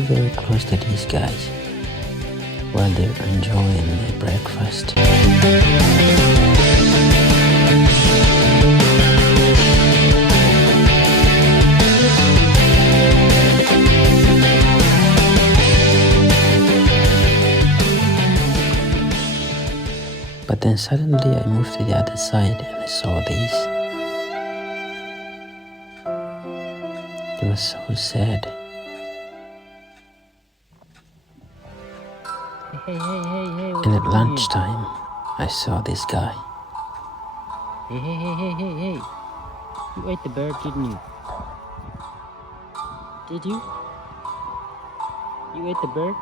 very close to these guys while they're enjoying their breakfast. But then suddenly I moved to the other side and I saw these. It was so sad. Hey, And at lunchtime, I saw this guy. Hey. You ate the bird, didn't you? Did you? You ate the bird?